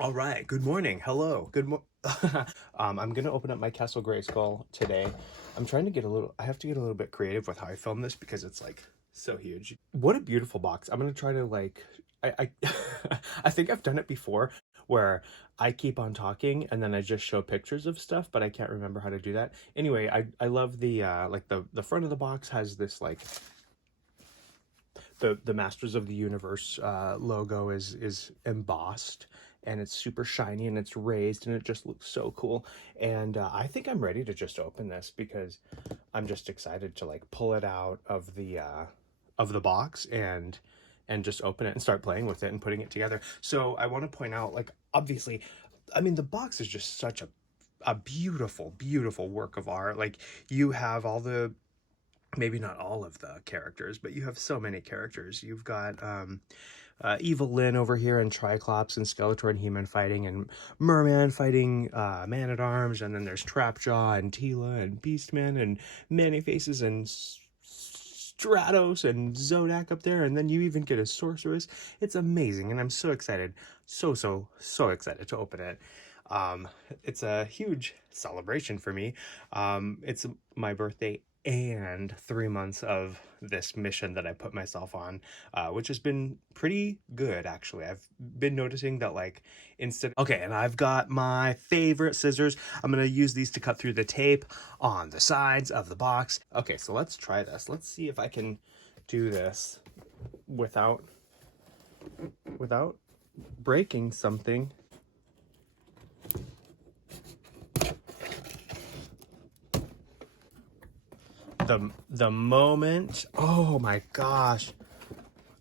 All right. Good morning. Hello. I'm gonna open up my Castle Grayskull today. I have to get a little bit creative with how I film this because it's like so huge. What a beautiful box. I'm gonna try to I I think I've done it before where I keep on talking and then I just show pictures of stuff, but I can't remember how to do that. Anyway, I love the front of the box has this like the Masters of the Universe logo is embossed, and it's super shiny and it's raised and it just looks so cool. And I think I'm ready to just open this because I'm just excited to like pull it out of the box and just open it and start playing with it and putting it together. So I want to point out, like, obviously, I mean, the box is just such a beautiful, beautiful work of art. Like, you have all the, maybe not all of the characters, but you have so many characters. You've got Evil Lyn over here, and Triclops and Skeletor and He-Man fighting, and Merman fighting Man-at-Arms, and then there's Trapjaw and Tila and Beastman and Many-Faces and Stratos and Zodak up there, and then you even get a Sorceress. It's amazing, and I'm so excited. So excited to open it. It's a huge celebration for me. It's my birthday and 3 months of this mission that I put myself on, which has been pretty good, actually. I've been noticing that, like, okay, and I've got my favorite scissors. I'm gonna use these to cut through the tape on the sides of the box. Okay, so let's try this. Let's see if I can do this without breaking something. The moment, oh my gosh,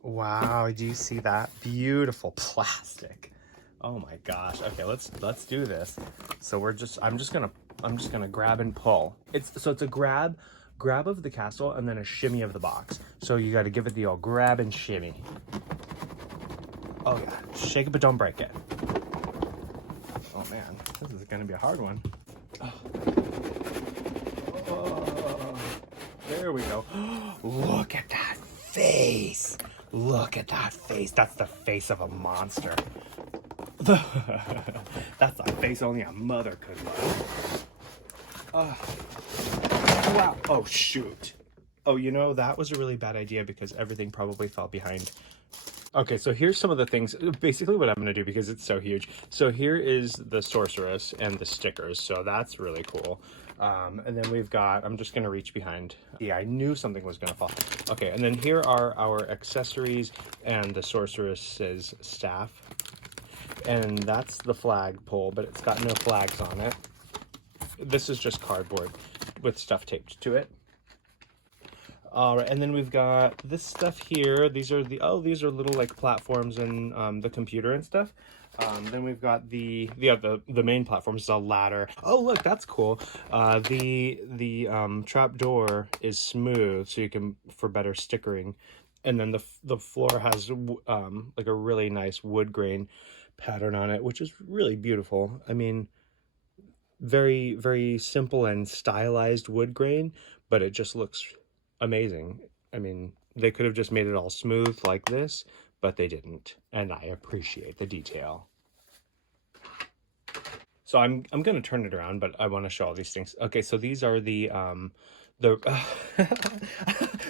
wow, do you see that beautiful plastic? Oh my gosh. Okay, let's do this. So I'm just gonna grab and pull. It's a grab of the castle and then a shimmy of the box. So you got to give it the old grab and shimmy. Oh yeah, shake it but don't break it. Oh man, this is gonna be a hard one. There we go. Look at that face. Look at that face. That's the face of a monster. That's a face only a mother could love. Wow. Oh, shoot. Oh, you know, that was a really bad idea because everything probably fell behind. Okay, so here's some of the things, basically what I'm going to do because it's so huge. So here is the Sorceress and the stickers, so that's really cool. And then we've got, I'm just going to reach behind. Yeah, I knew something was going to fall. Okay, and then here are our accessories and the Sorceress's staff. And that's the flagpole, but it's got no flags on it. This is just cardboard with stuff taped to it. All right, and then we've got this stuff here. These are little like platforms and the computer and stuff. Then we've got the main platform is a ladder. Oh look, that's cool. The trap door is smooth, so you can for better stickering. And then the floor has like a really nice wood grain pattern on it, which is really beautiful. I mean, very, very simple and stylized wood grain, but it just looks amazing. I mean, they could have just made it all smooth like this, but they didn't, and I appreciate the detail. So I'm going to turn it around, but I want to show all these things. Okay, so these are the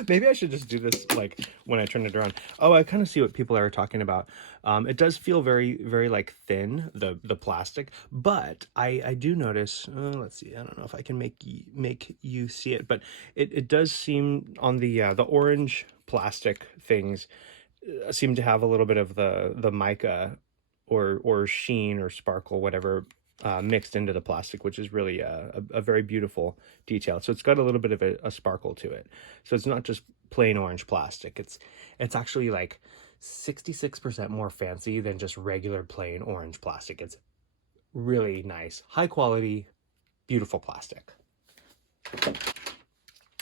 maybe I should just do this like when I turn it around. Oh, I kind of see what people are talking about. It does feel very, very like thin, the plastic, but I do notice, let's see, I don't know if I can make you see it, but it does seem on the orange plastic things seem to have a little bit of the mica or sheen or sparkle, whatever, mixed into the plastic, which is really a very beautiful detail. So it's got a little bit of a sparkle to it. So it's not just plain orange plastic. It's actually like 66% more fancy than just regular plain orange plastic. It's really nice, high quality, beautiful plastic.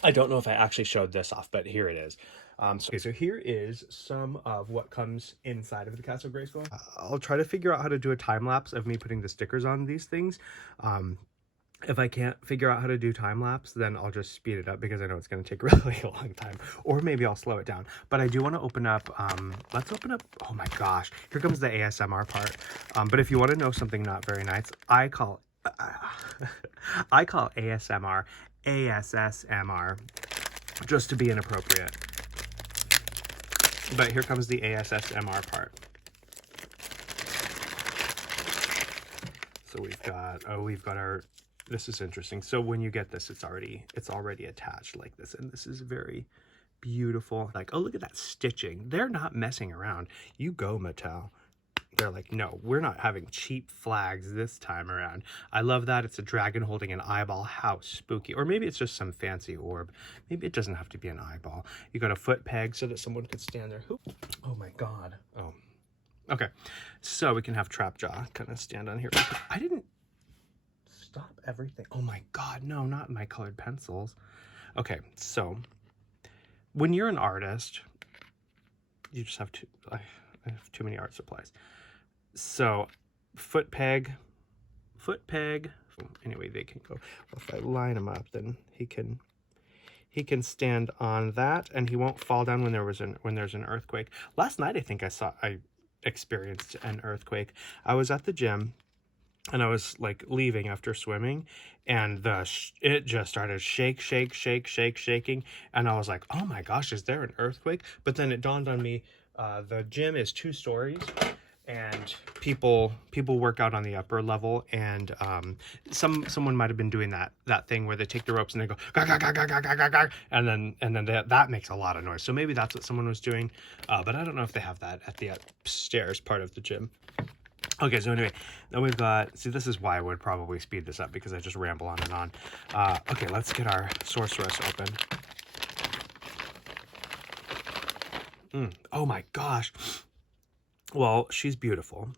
I don't know if I actually showed this off, but here it is. So here is some of what comes inside of the Castle Grayskull. I'll try to figure out how to do a time lapse of me putting the stickers on these things. If I can't figure out how to do time lapse, then I'll just speed it up because I know it's going to take a really long time, or maybe I'll slow it down. But I do want to open up, let's open up, oh my gosh, here comes the ASMR part. But if you want to know something not very nice, I call ASMR ASSMR, just to be inappropriate. But here comes the ASSMR part. So we've got our, this is interesting. So when you get this, it's already attached like this, and this is very beautiful. Like, oh, look at that stitching. They're not messing around. You go, Mattel. They're like, no, we're not having cheap flags this time around. I love that. It's a dragon holding an eyeball. How spooky. Or maybe it's just some fancy orb. Maybe it doesn't have to be an eyeball. You got a foot peg so that someone could stand there. Oh my God. Oh, okay. So we can have Trapjaw kind of stand on here. I didn't stop everything. Oh my God. No, not my colored pencils. Okay. So when you're an artist, you just have to, I have too many art supplies. So foot peg. Anyway, they can go. If I line him up, then he can stand on that, and he won't fall down when there's an earthquake. Last night, I think I experienced an earthquake. I was at the gym, and I was like leaving after swimming, and it just started shaking, and I was like, oh my gosh, is there an earthquake? But then it dawned on me, the gym is 2 stories, and people work out on the upper level, and someone might have been doing that thing where they take the ropes and they go gah, gah, gah, gah, gah, gah, gah, and then that makes a lot of noise. So maybe that's what someone was doing, but I don't know if they have that at the upstairs part of the gym. Okay, so anyway, then we've got, see, this is why I would probably speed this up, because I just ramble on and on. Okay, let's get our Sorceress open. Oh my gosh. Well, she's beautiful.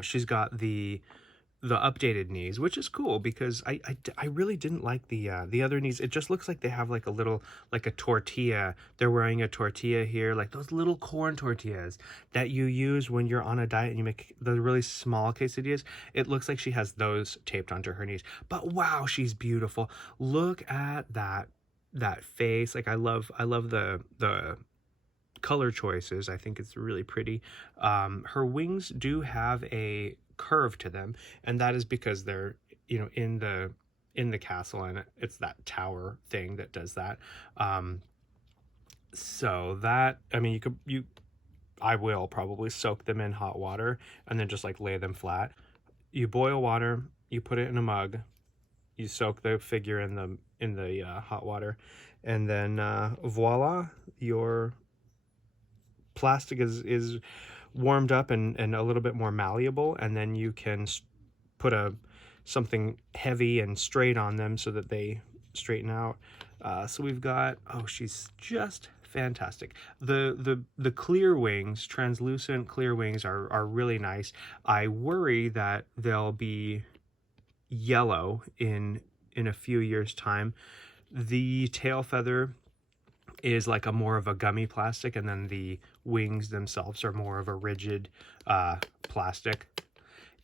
She's got the updated knees, which is cool, because I really didn't like the other knees. It just looks like they have like a little, like a tortilla. They're wearing a tortilla here, like those little corn tortillas that you use when you're on a diet and you make the really small quesadillas. It looks like she has those taped onto her knees. But wow, she's beautiful. Look at that face. Like I love the color choices. I think it's really pretty. Her wings do have a curve to them, and that is because they're, you know, in the castle, and it's that tower thing that does that. So that, I mean, I will probably soak them in hot water and then just like lay them flat. You boil water, you put it in a mug, you soak the figure in the hot water, and then voila, your plastic is warmed up and a little bit more malleable, and then you can put something heavy and straight on them so that they straighten out. So we've got, oh, she's just fantastic. The clear wings, translucent clear wings are really nice. I worry that they'll be yellow in a few years' time. The tail feather is like a more of a gummy plastic, and then the wings themselves are more of a rigid plastic.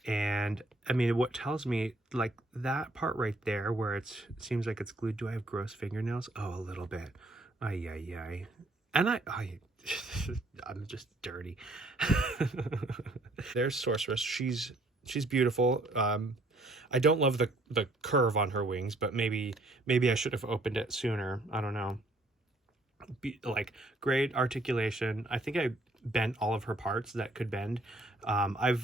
And I mean, what tells me, like that part right there where it seems like it's glued, do I have gross fingernails? Oh, a little bit. Ay. And I'm just dirty. There's Sorceress. She's beautiful. I don't love the curve on her wings, but maybe I should have opened it sooner. I don't know. Like great articulation. I think I bent all of her parts that could bend. I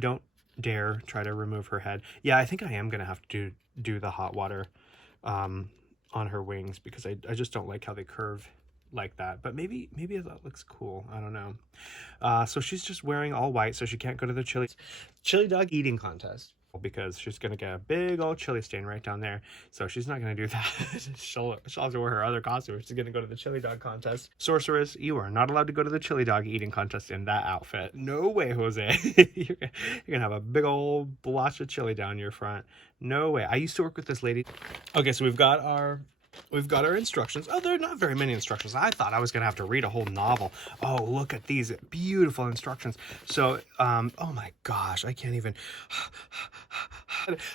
don't dare try to remove her head. Yeah, I think I am gonna have to do the hot water on her wings, because I just don't like how they curve like that. But maybe that looks cool. I don't know. So she's just wearing all white, so she can't go to the chili dog eating contest, because she's gonna get a big old chili stain right down there. So she's not gonna do that. she'll have to wear her other costume if she's gonna go to the chili dog contest. Sorceress, you are not allowed to go to the chili dog eating contest in that outfit. No way, Jose. you're gonna have a big old blotch of chili down your front. No way. I used to work with this lady. Okay, so we've got our instructions. Oh, there are not very many instructions. I thought I was going to have to read a whole novel. Oh, look at these beautiful instructions. So, oh my gosh, I can't even.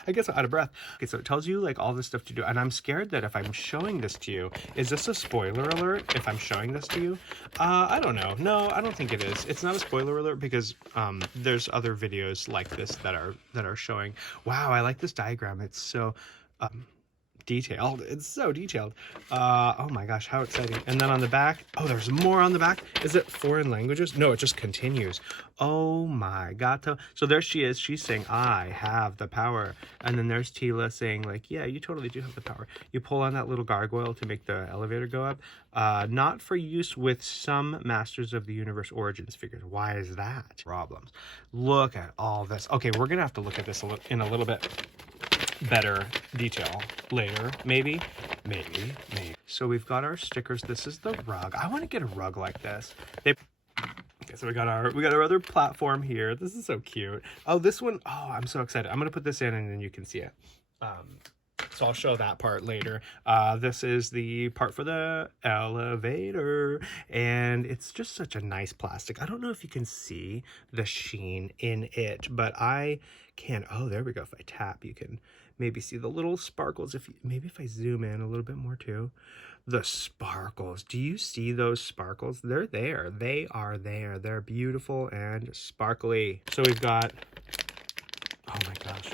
I guess I'm out of breath. Okay, so it tells you like all this stuff to do, and I'm scared that if I'm showing this to you, is this a spoiler alert if I'm showing this to you? I don't know. No, I don't think it is. It's not a spoiler alert because there's other videos like this that are showing. Wow, I like this diagram. It's so detailed. It's so detailed. Oh my gosh, how exciting. And then on the back, oh, there's more on the back. Is it foreign languages? No, it just continues. Oh my god. So there she is. She's saying, I have the power. And then there's Tila saying like, yeah, you totally do have the power. You pull on that little gargoyle to make the elevator go up. Not for use with some Masters of the Universe Origins figures. Why is that? Problems. Look at all this. Okay, we're gonna have to look at this in a little bit better detail later, maybe. So we've got our stickers. This is the rug. I want to get a rug like this. Okay, so we got our other platform here. This is so cute. Oh, this one, oh, I'm so excited. I'm gonna put this in and then you can see it. So I'll show that part later. This is the part for the elevator, and it's just such a nice plastic. I don't know if you can see the sheen in it, but I can. Oh, there we go. If I tap, you can maybe see the little sparkles. Maybe if I zoom in a little bit more too, the sparkles. Do you see those sparkles? They're there. They are there. They're beautiful and sparkly. So we've got, oh my gosh,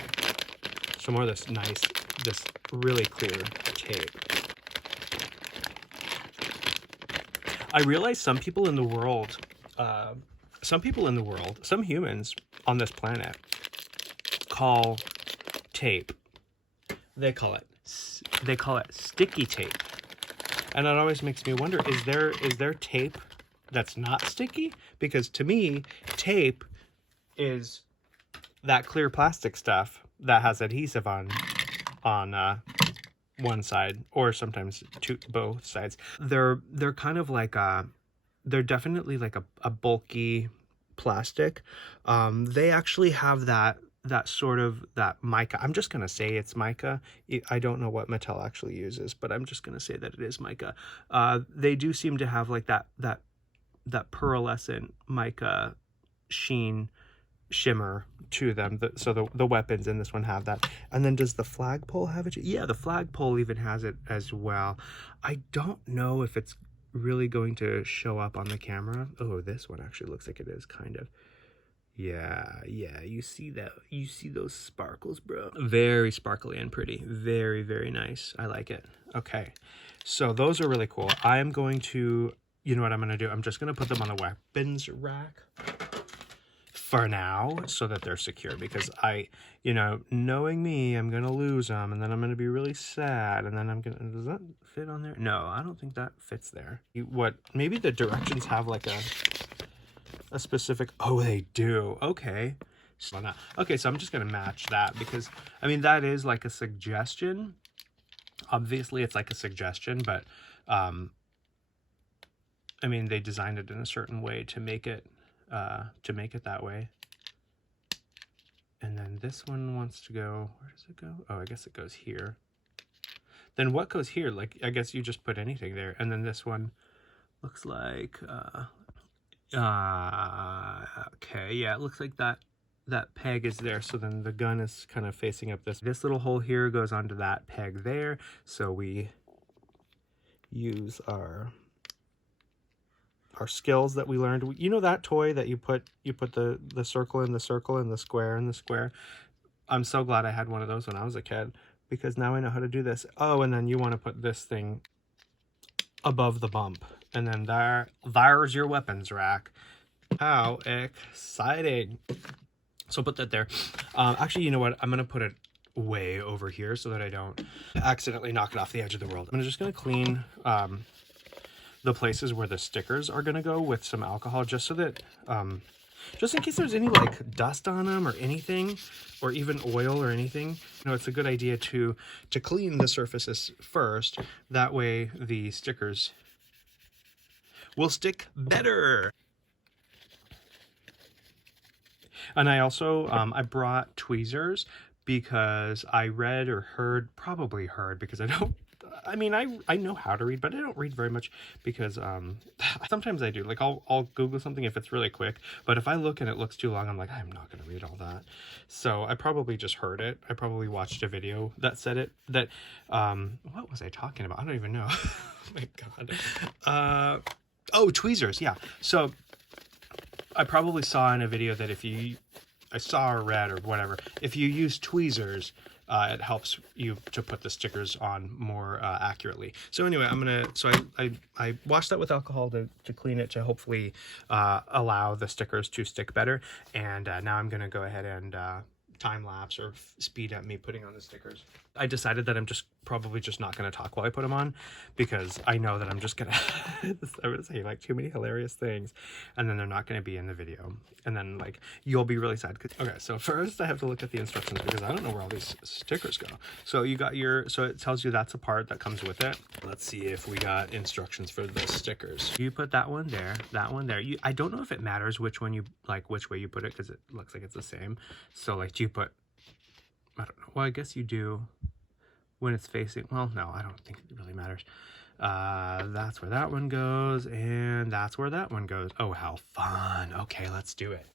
some more of this nice, this really clear tape. I realize some humans on this planet call tape, they call it sticky tape. And it always makes me wonder, is there tape that's not sticky? Because to me, tape is that clear plastic stuff that has adhesive on one side, or sometimes both sides. They're kind of like they're definitely like a bulky plastic. They actually have that sort of that mica. I'm just gonna say it's mica. I don't know what Mattel actually uses, but I'm just gonna say that it is mica. They do seem to have like that pearlescent mica sheen shimmer to them. So the weapons in this one have that. And then does the flagpole have it? Yeah, the flagpole even has it as well. I don't know if it's really going to show up on the camera. Oh, this one actually looks like it is kind of. Yeah, you see that? You see those sparkles, bro? Very sparkly and pretty. Very, very nice. I like it. Okay, so those are really cool. I am going to, you know what I'm going to do? I'm just going to put them on the weapons rack for now so that they're secure, because knowing me, I'm going to lose them, and then I'm going to be really sad, and then does that fit on there? No, I don't think that fits there. Maybe the directions have like a specific, oh, they do. Okay. So I'm just going to match that, because I mean, that is like a suggestion. Obviously it's like a suggestion, but I mean, they designed it in a certain way to make it that way. And then this one wants to go, where does it go? Oh, I guess it goes here. Then what goes here? Like, I guess you just put anything there. And then this one looks like okay, yeah, it looks like that peg is there. So then the gun is kind of facing up this little hole here goes onto that peg there. So we use our skills that we learned. You know that toy that you put the circle in the circle and the square in the square? I'm so glad I had one of those when I was a kid, because now I know how to do this. Oh, and then you want to put this thing above the bump, and then there's your weapons rack. How exciting. So put that there. Actually, you know what, I'm gonna put it way over here so that I don't accidentally knock it off the edge of the world. I'm just gonna clean the places where the stickers are gonna go with some alcohol, just so that just in case there's any like dust on them or anything, or even oil or anything. It's a good idea to clean the surfaces first. That way the stickers will stick better. And I also I brought tweezers, because I read or heard, probably heard, because I mean, I know how to read, but I don't read very much because sometimes I do. Like I'll Google something if it's really quick, but if I look and it looks too long, I'm like, I'm not gonna read all that. So I probably just heard it. I probably watched a video that said it. That what was I talking about? I don't even know. Oh my god. Oh, tweezers. Yeah. So I probably saw in a video that I saw or read or whatever, if you use tweezers, it helps you to put the stickers on more accurately. So anyway, I washed that with alcohol to clean it, to hopefully allow the stickers to stick better. And now I'm gonna go ahead and time lapse or speed up me putting on the stickers. I decided that I'm probably just not going to talk while I put them on, because I know that I'm just gonna I'm gonna say like too many hilarious things, and then they're not going to be in the video, and then like you'll be really sad. Okay, so first I have to look at the instructions because I don't know where all these stickers go. So you got so it tells you that's a part that comes with it. Let's see if we got instructions for the stickers. You put that one there, that one there. I don't know if it matters which one which way you put it, because it looks like it's the same. So like, do you put, I don't know, well I guess you do when it's facing, well no, I don't think it really matters. That's where that one goes, and that's where that one goes. Oh, how fun. Okay, let's do it.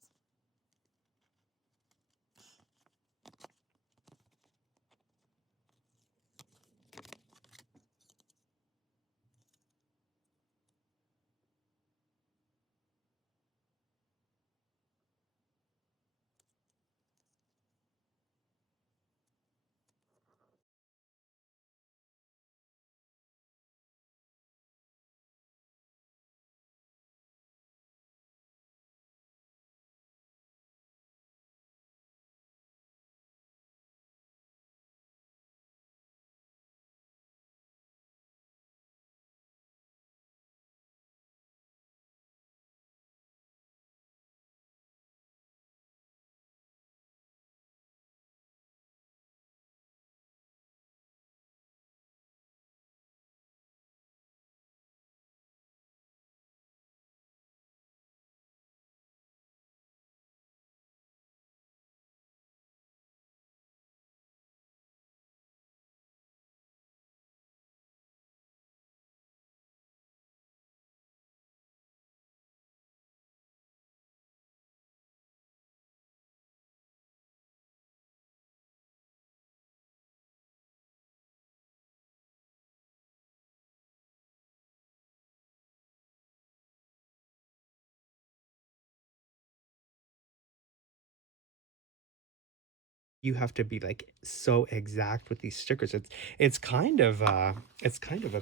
You have to be like so exact with these stickers. It's kind of a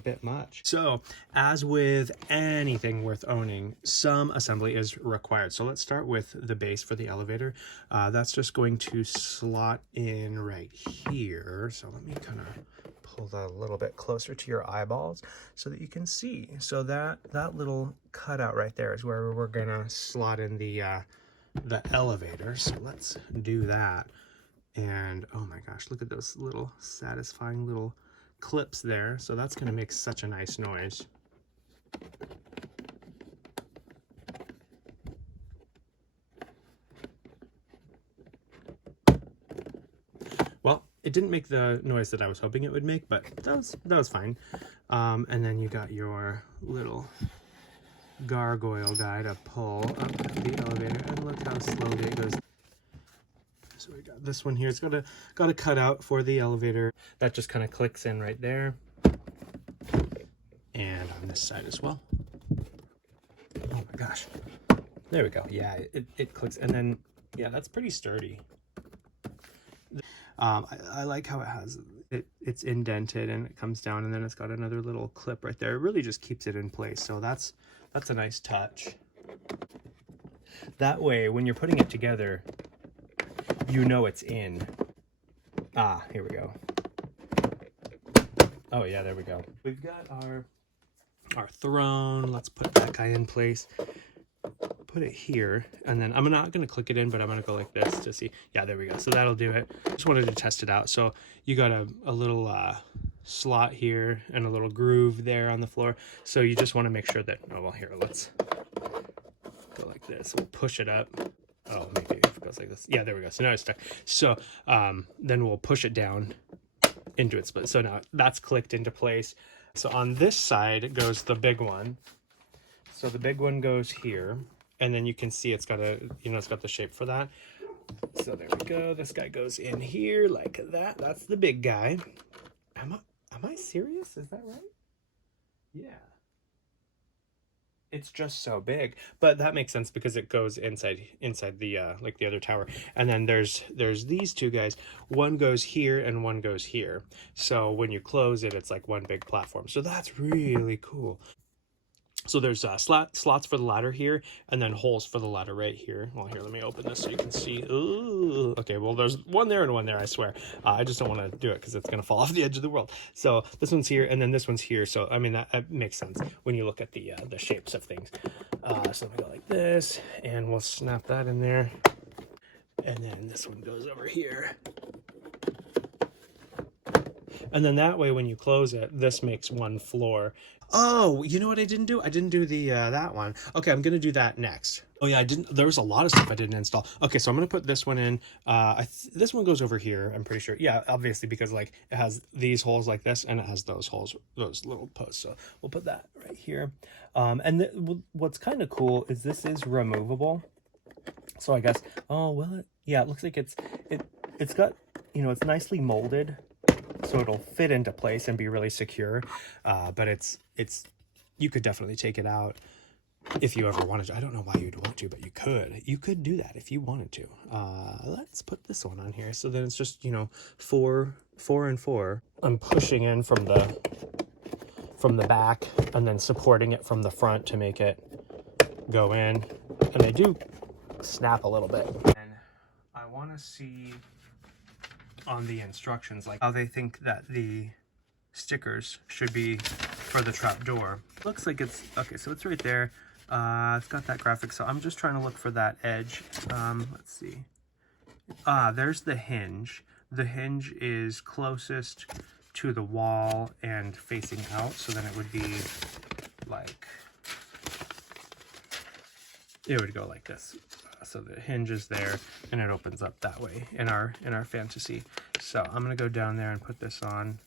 bit much. So as with anything worth owning, some assembly is required. So let's start with the base for the elevator. That's just going to slot in right here. So let me kind of pull that a little bit closer to your eyeballs so that you can see. So that little cutout right there is where we're gonna slot in the elevator. So let's do that. And oh my gosh, look at those little satisfying little clips there. So that's going to make such a nice noise. Well, it didn't make the noise that I was hoping it would make, but that was fine. And then you got your little gargoyle guy to pull up the elevator, and look how slowly it goes. So we got this one here. It's got a cutout for the elevator that just kind of clicks in right there, and on this side as well. Oh my gosh, there we go. Yeah, it clicks, and then yeah, that's pretty sturdy. I like how it has it's indented and it comes down, and then it's got another little clip right there. It really just keeps it in place. So that's a nice touch. That way, when you're putting it together, you know it's in. Ah, here we go. Oh yeah, there we go. We've got our throne. Let's put that guy in place. Put it here, and then I'm not going to click it in, but I'm going to go like this to see. Yeah, there we go. So that'll do it. Just wanted to test it out. So you got a little slot here and a little groove there on the floor. So you just want to make sure that, oh, well, here, let's go like this. We'll push it up. Oh, maybe if it goes like this. Yeah, there we go. So now it's stuck. So then we'll push it down into its split. So now that's clicked into place. So on this side goes the big one. So the big one goes here, and then you can see it's got a, it's got the shape for that. So there we go. This guy goes in here like that. That's the big guy. Am I serious? Is that right? Yeah. It's just so big, but that makes sense because it goes inside the like the other tower. And then there's these two guys. One goes here and one goes here. So when you close it, it's like one big platform. So that's really cool. So there's slots for the ladder here, and then holes for the ladder right here. Well, here, let me open this so you can see. Ooh, okay, well, there's one there and one there, I swear. I just don't want to do it because it's going to fall off the edge of the world. So this one's here, and then this one's here. So, I mean, that makes sense when you look at the shapes of things. So we go like this, and we'll snap that in there. And then this one goes over here. And then that way, when you close it, this makes one floor. Oh, you know what I didn't do? I didn't do the that one. Okay, I'm gonna do that next. Oh yeah, I didn't. There was a lot of stuff I didn't install. Okay, so I'm gonna put this one in. This one goes over here. I'm pretty sure. Yeah, obviously because like it has these holes like this, and it has those holes, those little posts. So we'll put that right here. And what's kind of cool is this is removable. So I guess. Oh well, yeah. It looks like it's got, it's nicely molded, so it'll fit into place and be really secure. But it's you could definitely take it out if you ever wanted to. I don't know why you'd want to, but you could do that if you wanted to. Let's put this one on here, so then it's just 4 and 4. I'm pushing in from the back and then supporting it from the front to make it go in, and they do snap a little bit. And I want to see on the instructions like how they think that the stickers should be for the trap door. Looks like it's okay, so it's right there. It's got that graphic, so I'm just trying to look for that edge. Let's see. There's the hinge. The hinge is closest to the wall and facing out, so then it would be like, it would go like this. So the hinge is there and it opens up that way in our fantasy. So I'm gonna go down there and put this on.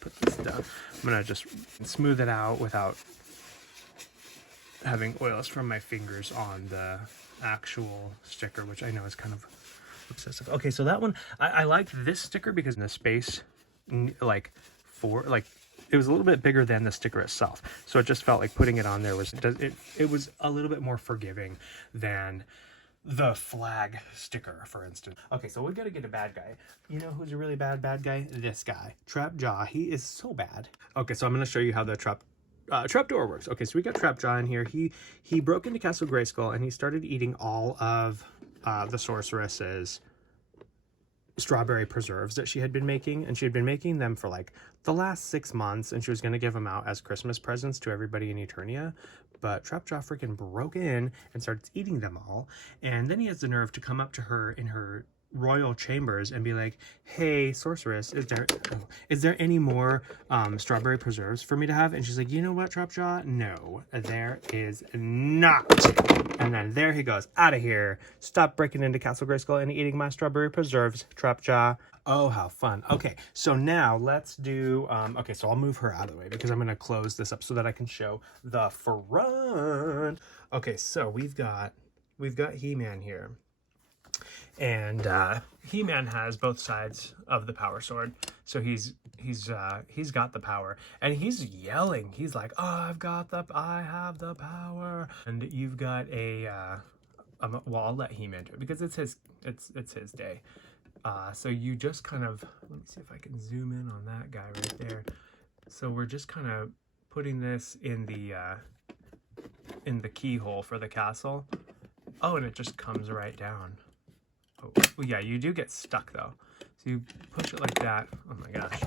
Put this down. I'm gonna just smooth it out without having oils from my fingers on the actual sticker, which I know is kind of obsessive. Okay, so that one, I liked this sticker because in the space, it was a little bit bigger than the sticker itself. So it just felt like putting it on there was a little bit more forgiving than the flag sticker, for instance. Okay, so we gotta get a bad guy. You know who's a really bad guy? This guy, Trapjaw. He is so bad. Okay, so I'm gonna show you how the trapdoor works. Okay, so we got Trapjaw in here. He broke into Castle Grayskull and he started eating all of the sorceress's strawberry preserves that she had been making, and she had been making them for like the last 6 months, and she was going to give them out as Christmas presents to everybody in Eternia. But Trapjaw freaking broke in and starts eating them all, and then he has the nerve to come up to her in her royal chambers and be like, hey, sorceress, is there any more strawberry preserves for me to have? And she's like, you know what, Trapjaw? No, there is not. And then there he goes, out of here. Stop breaking into Castle Grayskull and eating my strawberry preserves, Trapjaw. Oh, how fun. Okay, so now let's do, okay, so I'll move her out of the way because I'm going to close this up so that I can show the front. Okay, so we've got He-Man here. And He-Man has both sides of the power sword, so he's got the power, and he's yelling. He's like, "Oh, I have the power!" And you've got well, I'll let He-Man do it because it's his day. So you just kind of, let me see if I can zoom in on that guy right there. So we're just kind of putting this in the keyhole for the castle. Oh, and it just comes right down. Oh, well, yeah, you do get stuck though. So you push it like that. Oh my gosh.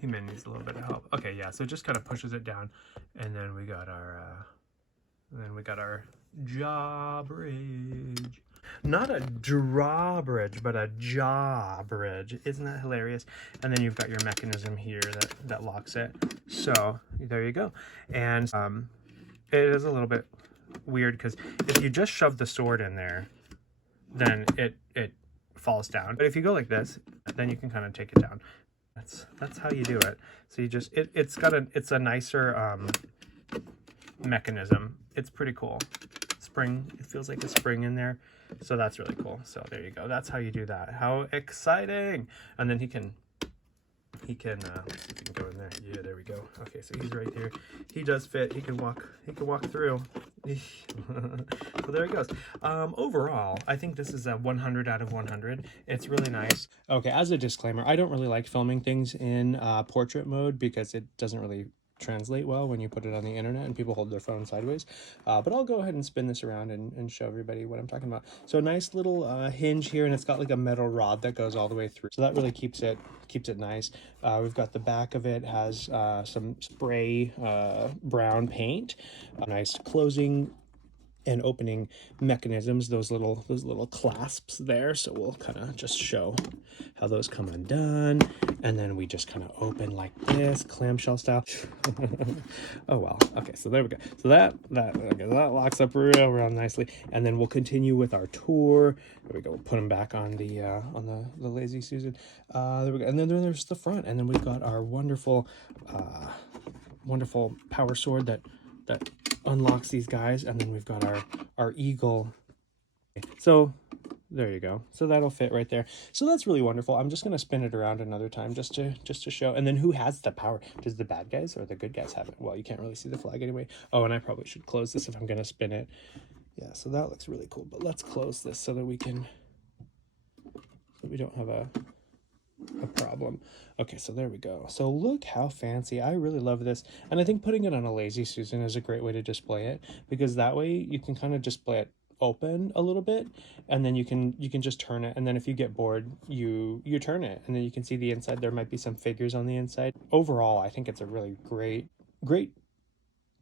He-Man needs a little bit of help. Okay, yeah, so it just kind of pushes it down, and then we got our Drawbridge. Not a drawbridge, but a jawbridge. Isn't that hilarious? And then you've got your mechanism here that locks it. So there you go. And it is a little bit weird because if you just shove the sword in there, then it falls down. But if you go like this, then you can kind of take it down. That's how you do it. So you just it's a nicer mechanism. It's pretty cool. Spring, it feels like a spring in there, so that's really cool. So there you go. That's how you do that. How exciting! And then he can let's see if he can go in there. Yeah, there we go. Okay, so he's right here. He does fit. He can walk through. So there he goes. Overall, I think this is a 100 out of 100. It's really nice. Okay, as a disclaimer, I don't really like filming things in portrait mode because it doesn't really translate well when you put it on the internet and people hold their phone sideways. But I'll go ahead and spin this around and show everybody what I'm talking about. So a nice little hinge here, and it's got like a metal rod that goes all the way through. So that really keeps it nice. We've got the back of it has some spray brown paint, a nice closing and opening mechanisms, those little clasps there. So we'll kind of just show how those come undone, and then we just kind of open like this, clamshell style. Oh well. Okay, so there we go. So that locks up real nicely, and then we'll continue with our tour. There we go. We'll put them back on the Lazy Susan. There we go. And then there's the front, and then we've got our wonderful power sword that unlocks these guys, and then we've got our eagle. So there you go. So that'll fit right there. So that's really wonderful. I'm just going to spin it around another time just to show. And then who has the power? Does the bad guys or the good guys have it? Well, you can't really see the flag anyway. Oh, and I probably should close this if I'm going to spin it. Yeah, so that looks really cool. But let's close this so that we don't have a problem. Okay, so there we go. So look how fancy. I really love this, and I think putting it on a Lazy Susan is a great way to display it, because that way you can kind of display it open a little bit, and then you can just turn it, and then if you get bored, you turn it, and then you can see the inside. There might be some figures on the inside. Overall, I think it's a really great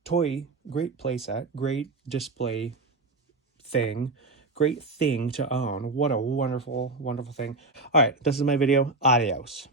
toy, great playset, great display thing, great thing to own. What a wonderful thing. All right, this is my video. Adios.